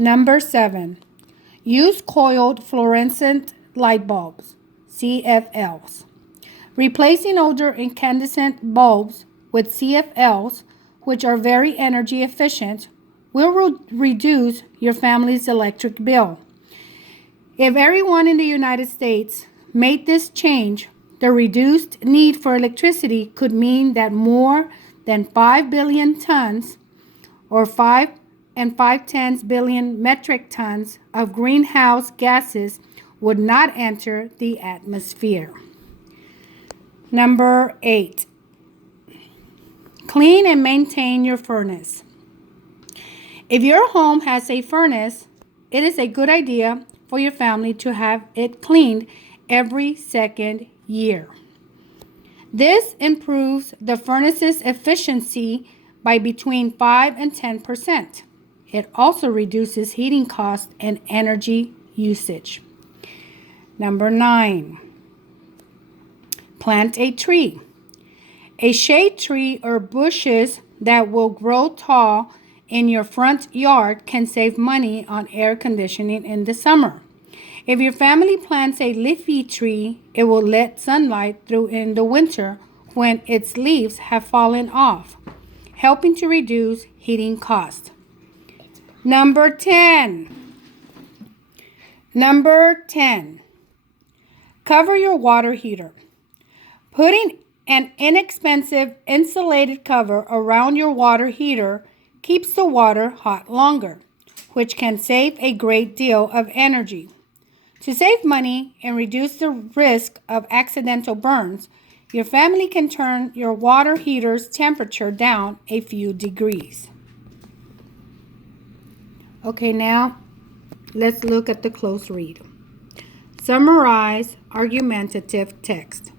Number 7. Use coiled fluorescent light bulbs, CFLs. Replacing older incandescent bulbs with CFLs, which are very energy efficient, will reduce your family's electric bill. If everyone in the United States made this change, the reduced need for electricity could mean that more than 5 billion tons, or 5.5 billion metric tons of greenhouse gases would not enter the atmosphere. Number 8. Clean and maintain your furnace. If your home has a furnace, it is a good idea for your family to have it cleaned every second year. This improves the furnace's efficiency by between 5 and 10%. It also reduces heating costs and energy usage. Number 9. Plant a tree. A shade tree or bushes that will grow tall in your front yard can save money on air conditioning in the summer. If your family plants a leafy tree, it will let sunlight through in the winter when its leaves have fallen off, helping to reduce heating costs. Number 10. Cover your water heater. Putting an inexpensive insulated cover around your water heater keeps the water hot longer, which can save a great deal of energy. To save money and reduce the risk of accidental burns, your family can turn your water heater's temperature down a few degrees. Okay, now let's look at the close read. Summarize argumentative text.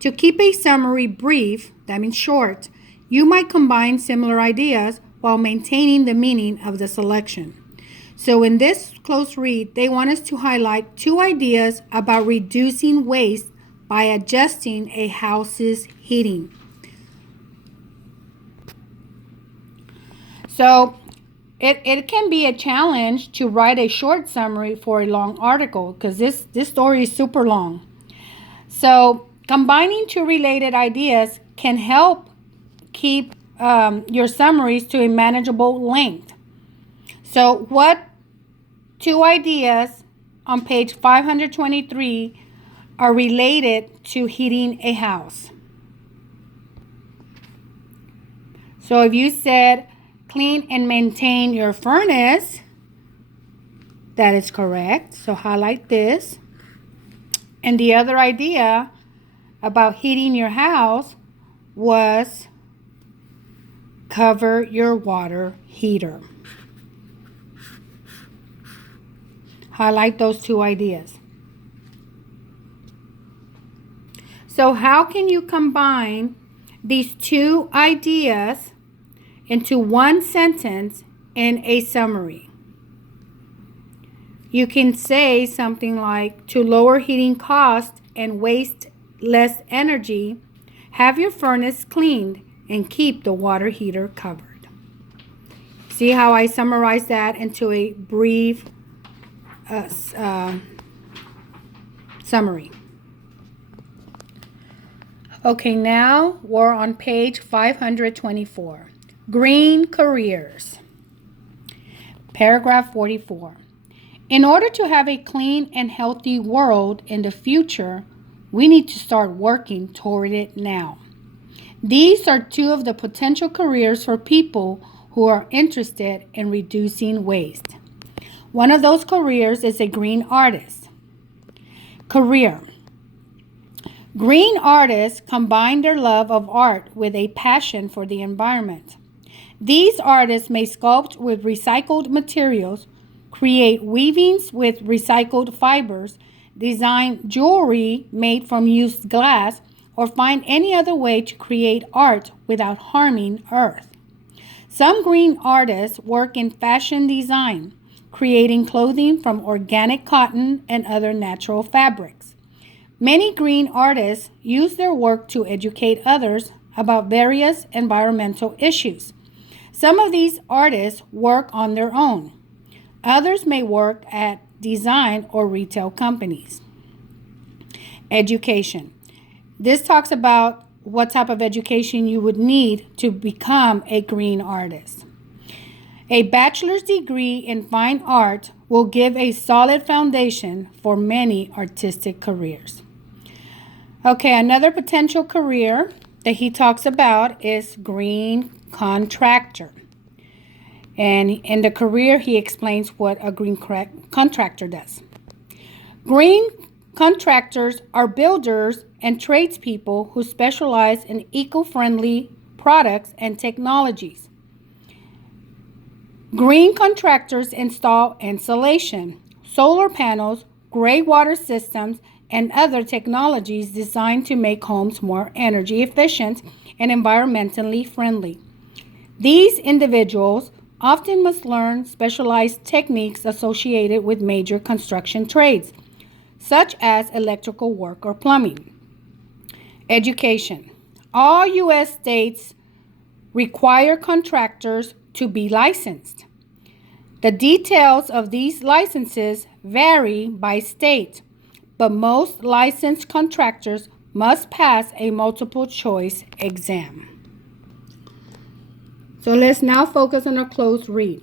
To keep a summary brief, that means short, you might combine similar ideas while maintaining the meaning of the selection. So in this close read, they want us to highlight 2 ideas about reducing waste by adjusting a house's heating. So it can be a challenge to write a short summary for a long article because this story is super long. So combining 2 related ideas can help keep your summaries to a manageable length. So what 2 ideas on page 523 are related to heating a house? So if you said clean and maintain your furnace, that is correct. So highlight this. And the other idea about heating your house was cover your water heater. Highlight those 2 ideas. So how can you combine these 2 ideas into one sentence in a summary? You can say something like, to lower heating costs and waste less energy, have your furnace cleaned and keep the water heater covered. See how I summarize that into a brief summary. Okay, now we're on page 524. Green careers. Paragraph 44. In order to have a clean and healthy world in the future, we need to start working toward it now. These are 2 of the potential careers for people who are interested in reducing waste. One of those careers is a green artist. Career. Green artists combine their love of art with a passion for the environment. These artists may sculpt with recycled materials, create weavings with recycled fibers, design jewelry made from used glass, or find any other way to create art without harming Earth. Some green artists work in fashion design, creating clothing from organic cotton and other natural fabrics. Many green artists use their work to educate others about various environmental issues. Some of these artists work on their own. Others may work at design or retail companies. Education. This talks about what type of education you would need to become a green artist. A bachelor's degree in fine art will give a solid foundation for many artistic careers. Okay, another potential career that he talks about is green contractor. And in the career, he explains what a green contractor does. Green contractors are builders and tradespeople who specialize in eco-friendly products and technologies. Green contractors install insulation, solar panels, gray water systems, and other technologies designed to make homes more energy efficient and environmentally friendly. These individuals often must learn specialized techniques associated with major construction trades, such as electrical work or plumbing. Education. All U.S. states require contractors to be licensed. The details of these licenses vary by state, but most licensed contractors must pass a multiple choice exam. So let's now focus on a close read.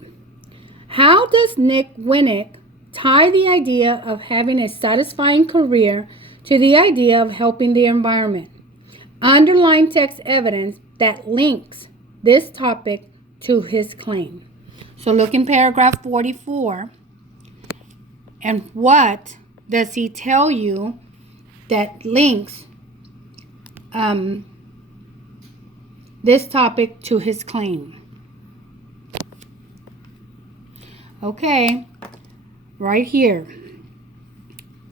How does Nick Winnick tie the idea of having a satisfying career to the idea of helping the environment? Underline text evidence that links this topic to his claim. So look in paragraph 44. And what does he tell you that links this topic to his claim? Okay, right here.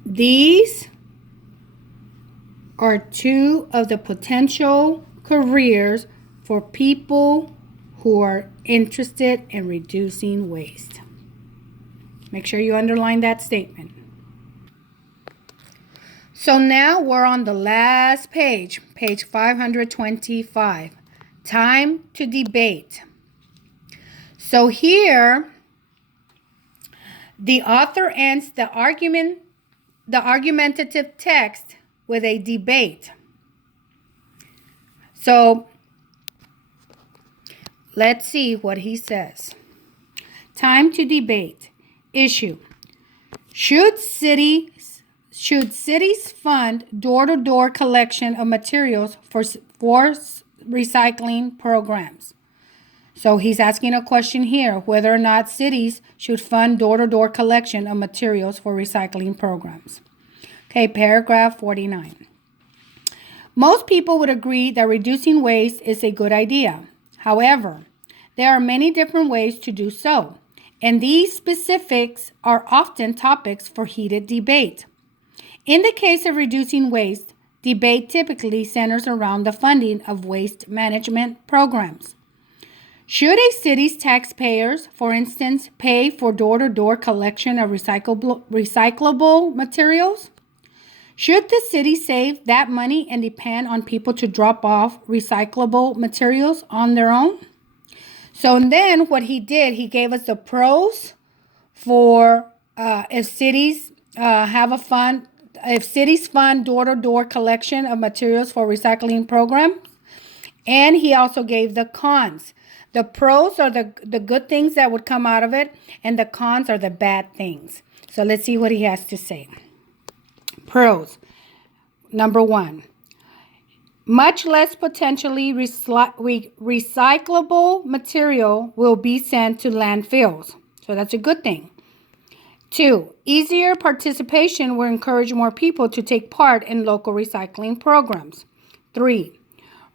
These are two of the potential careers for people who are interested in reducing waste. Make sure you underline that statement. So now we're on the last page, page 525. Time to debate. So here, the author ends the argumentative text with a debate. So let's see what he says. Time to debate. Issue. Should cities fund door-to-door collection of materials for recycling programs? So he's asking a question here, whether or not cities should fund door-to-door collection of materials for recycling programs. Okay, paragraph 49. Most people would agree that reducing waste is a good idea. However, there are many different ways to do so, and these specifics are often topics for heated debate. In the case of reducing waste, debate typically centers around the funding of waste management programs. Should a city's taxpayers, for instance, pay for door-to-door collection of recyclable materials? Should the city save that money and depend on people to drop off recyclable materials on their own? So then what he did, he gave us the pros for if cities fund door-to-door collection of materials for recycling programs. And he also gave the cons. The pros are the good things that would come out of it, and the cons are the bad things. So let's see what he has to say. Pros. Number 1. Much less potentially recyclable material will be sent to landfills. So that's a good thing. 2. Easier participation will encourage more people to take part in local recycling programs. 3.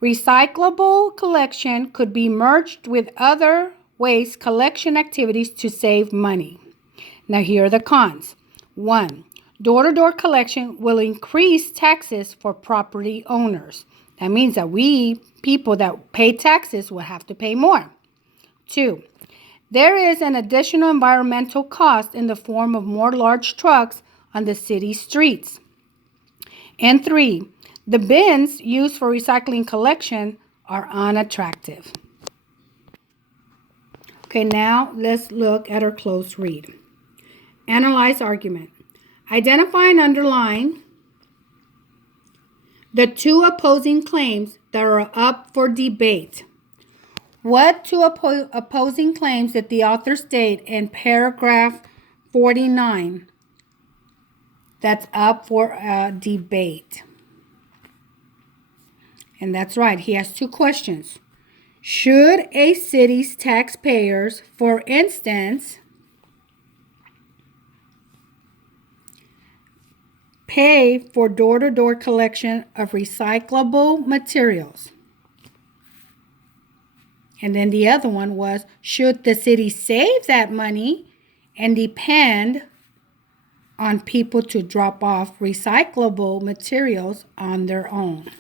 Recyclable collection could be merged with other waste collection activities to save money. Now here are the cons. 1. Door-to-door collection will increase taxes for property owners. That means that we, people that pay taxes, will have to pay more. 2. There is an additional environmental cost in the form of more large trucks on the city streets. And 3. The bins used for recycling collection are unattractive. Okay, now let's look at our close read. Analyze argument. Identify and underline the two opposing claims that are up for debate. What two opposing claims did the author state in paragraph 49 that's up for debate? And that's right, he has two questions. Should a city's taxpayers, for instance, pay for door-to-door collection of recyclable materials? And then the other one was, should the city save that money and depend on people to drop off recyclable materials on their own?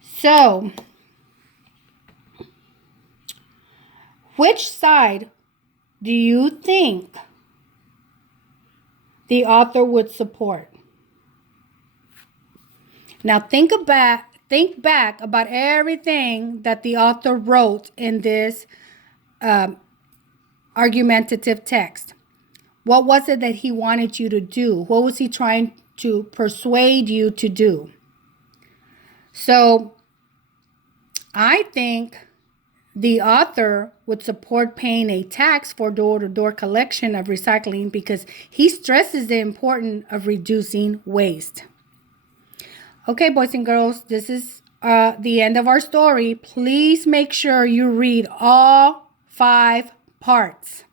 So, which side do you think the author would support? Now think back about everything that the author wrote in this argumentative text. What was it that he wanted you to do? What was he trying to persuade you to do? So I think the author would support paying a tax for door-to-door collection of recycling because he stresses the importance of reducing waste. Okay, boys and girls, this is the end of our story. Please make sure you read all 5 parts.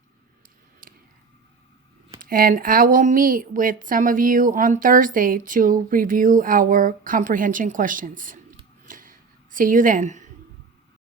And I will meet with some of you on Thursday to review our comprehension questions. See you then.